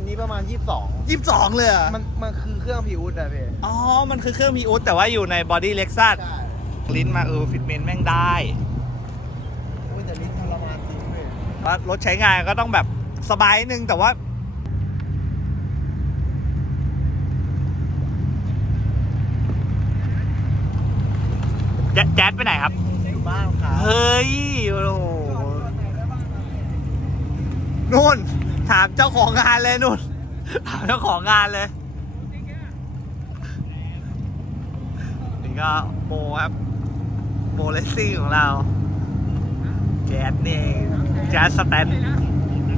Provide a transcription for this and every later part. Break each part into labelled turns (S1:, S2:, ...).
S1: นนี้ประมาณ 22
S2: ยี่สิบสองเลยเหรอ
S1: มันมันคือเครื่องพิวอะพี่
S2: อ๋อ มันคือเครื่องมีอุดแต่ว่าอยู่ในบอดี้เล็กซัส
S1: ใช่
S2: ลิ้นมาเออฟิตเมนต์แม่งได้
S1: อุ้ยแต่ลิ้นทรมานจริงพี่
S2: ว่ารถใช้งานก็ต้องแบบสบายนิดนึงแต่ว่า แจ๊แจ๊ดไปไหนครับ
S1: อยู่บ้านครับ
S2: เฮ้ย โอ้โหนู่น ถามเจ้าของงานเลยนู่น ถามเจ้าของงานเลยนี่ก็โมครับโมเลสซิ่งของเรา แจ๊ดนี่เองแจ๊ดสแตน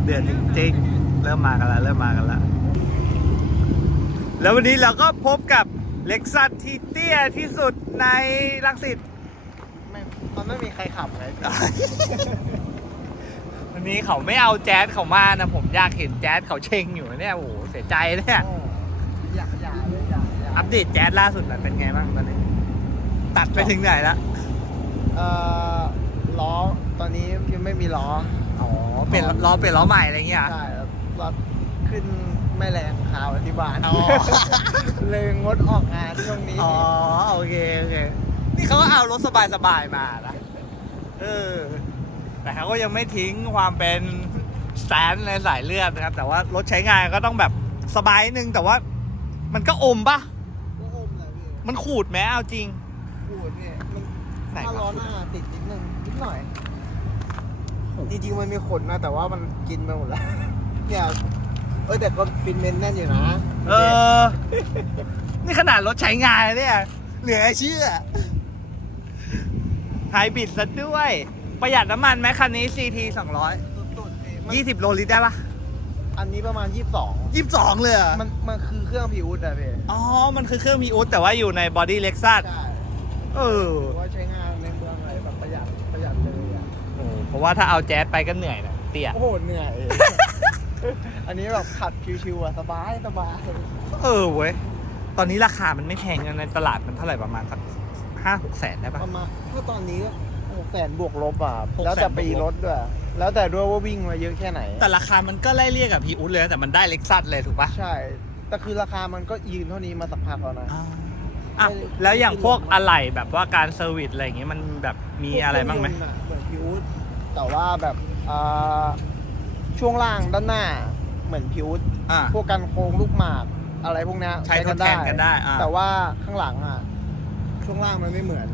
S2: เดือดจริงๆ เริ่มมากันแล้ว เริ่มมากันแล้ว แล้ววันนี้เราก็พบกับเล็กซัสที่เตี้ยที่สุดในลังสิต
S1: ไม่มันไม่มีใครขับไงพี่
S2: วั นนี้เขาไม่เอาแจ๊สเขามานะผมอยากเห็นแจ๊สเขาเชงอยู่เนี่ยโอ้โหเสียใจเนี่ย
S1: โอ้อย่าอย่าเลยอย่าอย่า
S2: อัปเดตแจ๊สล่าสุดน่ะเป็นไงบ้างตอนนี้ ตัดไปถึงไหนแล้ว
S1: เอ่อล้อตอนนี้ยังไม่มีล้อ
S2: อ๋อเปลี่ยนล้อเปลี่ยนล้อใหม่อะไรเงี้ย
S1: ใช่แล้วรถขึ้นไม่แรงขาวที่บ้าน
S2: อ๋อ
S1: เลยงดออกงานช่วงนี้
S2: อ๋อโอเคโอเคนี่เขาก็เอารถสบายๆมานะเออ แต่เขาก็ยังไม่ทิ้งความเป็นสแตนในสายเลือดนะครับ แต่ว่ารถใช้งานก็ต้องแบบสบายนิดนึงแต่ว่ามันก็อมปะ
S1: ก็อมเลยพี่
S2: มันขูดไหมเอาจริง
S1: พูดพี่มัน
S2: ไหนวะ
S1: ถ้าล้อหน้าติดนิดนึงนิดหน่อย จริงๆมันมีขนนะ แต่ว่ามันกินไปหมดแล้ว เนี่ยเออแต่ก็ฟินเมนแน่นอยู่นะ
S2: เออ นี่ขนาดรถใช้งานนะเนี่ย เหลือเชื่อไฮบริดซะด้วย ประหยัดน้ำมันไหมคันนี้ CT 200
S1: สุดๆพี่มัน
S2: 20 โลลิตรได้ปะ
S1: อันนี้ประมาณ 22
S2: 22 เลยเหรอ
S1: มันมันคือเครื่องพิวอะพี่
S2: อ๋อ มันคือเครื่องมีอุดแต่ว่าอยู่ในบอดี้เล็กซัส
S1: ใช่
S2: เออ
S1: หรือว่าใช้งานในเมืองอะไรแบบประหยัดประหยัดเลยอะ
S2: โอ้เพราะว่าถ้าเอาแจ๊สไปก็เหนื่อยนะเตี้ย
S1: โอ้โหเหนื่อย อันนี้แบบขับชิวๆอะสบายสบาย
S2: เออเว้ย ตอนนี้ราคามันไม่แพงนะในตลาดมันเท่าไหร่ประมาณสักห้าหกแสนได้ปะ
S1: ประมาณถ้าตอนนี้ก็หก แสนบวกลบอะ
S2: หกแสน
S1: แล้วแต่ปี
S2: บวกลบ
S1: รถด้วย แล้วแต่ด้วยว่าวิ่งมาเยอะแค่ไหน
S2: แต่ราคามันก็ไล่เรียกกับพีอุดเลยนะแต่มันได้เล็กซัสเลยถูกปะ
S1: ใช่ แต่คือราคามันก็ยืนเท่านี้มาสักพักแล้วนะ
S2: อะแล้วอย่างพวกอะไหล่แบบว่าการเซอร์วิสอะไรอย่างเงี้ยมันแบบมีอะไรบ้างไหม
S1: พวกเครื่องยนต์อะเหมือนพิวส์แต่ว่าแบบอ่าช่วงล่างด้านหน้าเหมือนพิวส์
S2: อ่า
S1: พวกกันโค้งลูกหมากอะไรพวกเนี้ย
S2: ใช้ทดแทนกันได้อ่า
S1: แต่ว่าข้างหลังอะช่วงล่างมันไม่เหมือน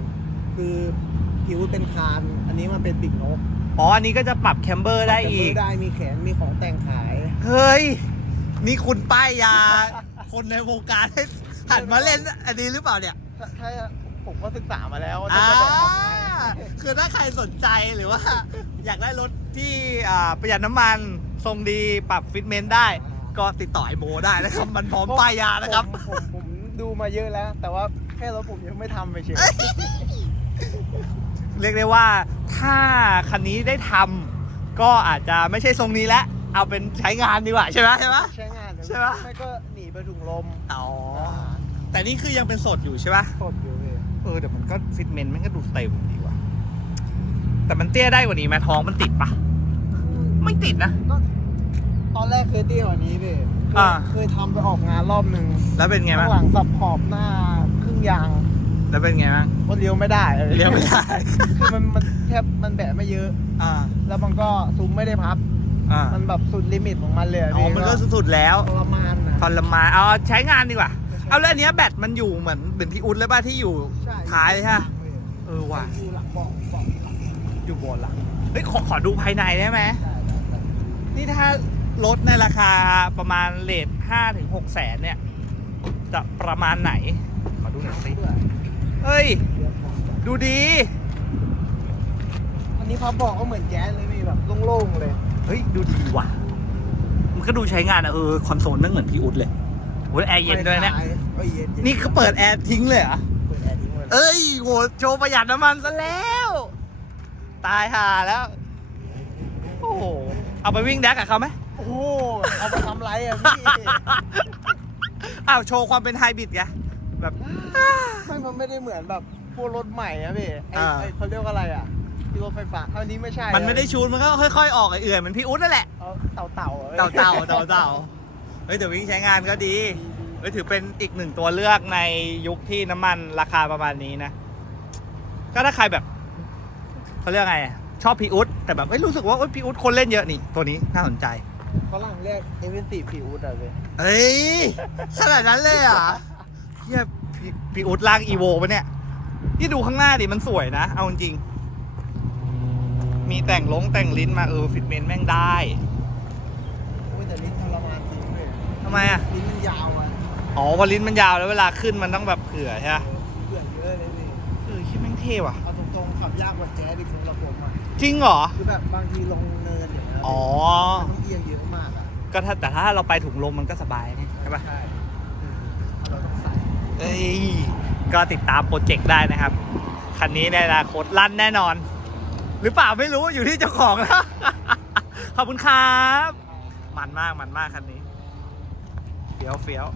S1: คือ พิวส์เป็นคาน อันนี้มันเป็นปีกนก
S2: อ๋อ อันนี้ก็จะปรับแคมเบอร์ได้อีก
S1: ได้มีแขนมีของแต่งขาย
S2: เฮ้ย นี่คุณป้ายยา คนในวงการให้หันมาเล่นอันนี้หรือเปล่าเนี่ย
S1: ถ้าถ้าผมก็ศึกษามาแล้วว่า
S2: อ่า
S1: จะแบบทำไง
S2: คือถ้าใครสนใจหรือว่า อยากได้รถที่อ่าประหยัดน้ำมันทรงดีปรับฟิตเมนต์ได้ ก็ติดต่อไอโมได้นะครับ มันพร้อมป้ายยานะครับ
S1: ผมผมผมดูมาเยอะแล้ว แต่ว่าแค่รถผมยังไม่ทำไปเฉย
S2: เรียกได้ว่าถ้าคันนี้ได้ทำก็อาจจะไม่ใช่ทรงนี้แล้วเอาเป็นใช้งานดีกว่าใช่ไหมใช่ไหม
S1: ใช้งานเดี๋ยว
S2: ใช่ปะ
S1: ไม่ก็หนีไปถุงลม
S2: อ๋อแต่นี่คือยังเป็นสดอยู่ใช่ปะ
S1: สดอยู่พี่
S2: เออแต่มันก็ฟิตเมนต์มันก็ดูเต็มดีว่ะ แต่มันเตี้ยได้กว่านี้ไหมท้องมันติดปะไม่ติดนะ
S1: ก็ตอนแรกเคยเตี้ยกว่านี้พี่เคย
S2: อ่า
S1: เคยทำไปออกงานรอบหนึ่ง
S2: แล้วเป็นไง
S1: ข้า
S2: บ้าง
S1: งหลังสับขอบหน้าครึ่งยาง
S2: แล้วเป็นไงบ้าง
S1: ก็เลี้ยวไม่ได้ล
S2: เลี้ยวไม่ได้
S1: คือมันมันแทบมันแบะไม่เยอะ
S2: อ่า
S1: แล้วมันก็ซุ้มไม่ได้พับ
S2: อ่า
S1: มันแบบสุดลิมิตของมันเลยะ
S2: อ๋อ
S1: พี่
S2: มันก็สุดๆแล้ว
S1: ทรมานนะ
S2: ทรมานเอาใช้งานดีกว่า
S1: ไม่ใช่
S2: เอาแล้วอันเนี้ยแบตมันอยู่เหมือนเหมือนพี่อุ๊ดเลยป่ะที่อยู่
S1: ใช่
S2: ท้ายเลยฮะเออว่ะ
S1: อยู่หลังเบาะเบาะหลัง
S2: อยู่บนหลังเฮ้ยขอขอดูภายในได้ไหม
S1: ได้ได้ได้
S2: นี่ถ้ารถในราคาประมาณเลทห้าถึงหกแสนเนี่ย จะประมาณไหน ขอดูหน่อยสิ
S1: ด้วย
S2: เฮ้ย
S1: เดี๋ยวผมจะ
S2: ดูดี
S1: อันนี้พับเบอกก็เหมือนแจ๊สเลยพี่แบบโล่งๆเลย
S2: เฮ้ย ดูดีว่ะ มันก็ดูใช้งานอะเออ คอนโซลไม่งเหมือนพี่อุ๊ดเลยโอ้ยแอร์เย็นด้วยเนี่ย
S1: เอ้ยเย็นๆ
S2: นี่เขาเปิดแอร์ทิ้งเลยเหรอ
S1: เปิดแอร์ทิ้งไว้เลย
S2: เอ้ยโหโชว์ประหยัดน้ำมันซะแล้ว ตายห่าแล้ว โอ้โห เอาไปวิ่งแดกกับเขาไหม
S1: โอ้โหเอาไปทำไรอะพี่
S2: อ้าว โชว์ความเป็นไฮบริดไงแบบ
S1: ไม่มันไม่ได้เหมือนแบบ พวกรถใหม่อะพี่ไอ้
S2: อ่า
S1: ไอ้เขาเรียกว่าอะไรอะที่รถไฟฟ้าอันนี้ไม่ใช่
S2: มันไม่ได้ชูนมันก็ค่อยๆออกเอื่อยๆเหมือนพี่อุ๊ดนั่นแหละ
S1: เอาเต่าเต่าๆอะ
S2: เต่าเต่าเต่าเต่าเฮ้ยแต่วิ่งใช้งานก็ดีเฮ้ยถือเป็นอีกหนึ่งตัวเลือกในยุคที่น้ำมันราคาประมาณนี้นะ ก็ถ้าใครแบบเขาเรียกไงอะชอบพีอุดแต่แบบเอ้ยรู้สึกว่าเอ้ยพีอุดคนเล่นเยอะนี่ตัวนี้น่าสนใจ
S1: ฝรั่งเรียกเอเวนซีพีอูดอะเว้ย
S2: เฮ้ยขนาดนั้นเลยเหรอะเฮียพี่พี่อุดลากอีโวปะเนี่ย ที่ดูข้างหน้าดิมันสวยนะ เอาจริงๆมีแต่งลงแต่งลิ้นมาเออฟิตเมนต์แม่งได้
S1: โอ้ยแต่ลิ้นทรมานจริงเว้ย
S2: ทำไมอะ
S1: ลิ้นมันยาวอะ
S2: อ๋อพอลิ้นมันยาวแล้วเวลาขึ้นมันต้องแบบเผื่อใช่ไหม
S1: เบื่อเยอะเลยพี่
S2: เออคิดแม่งเท่ว่ะ
S1: เอาตรงๆขับยากกว่าแจ๊สอีกสำหรับผมอะ
S2: จริงเหรอ
S1: คือแบบบางทีลงเนินอย่างเงี้ย
S2: อ๋อ
S1: มันต้องเอียงเยอะมากอะ
S2: ก็ถ้าแต่ถ้าเราไปถุงลมมันก็สบายนี่ใช่ปะ
S1: ใช่เราต้องใส่
S2: เอ้ย ก็ติดตามโปรเจกต์ได้นะครับ คันนี้ในอนาคตลั่นแน่นอน หรือเปล่าไม่รู้อยู่ที่เจ้าของแล้ว ขอบคุณครับ มันมากมันมากคันนี้เฟี้ยวเฟี้ยว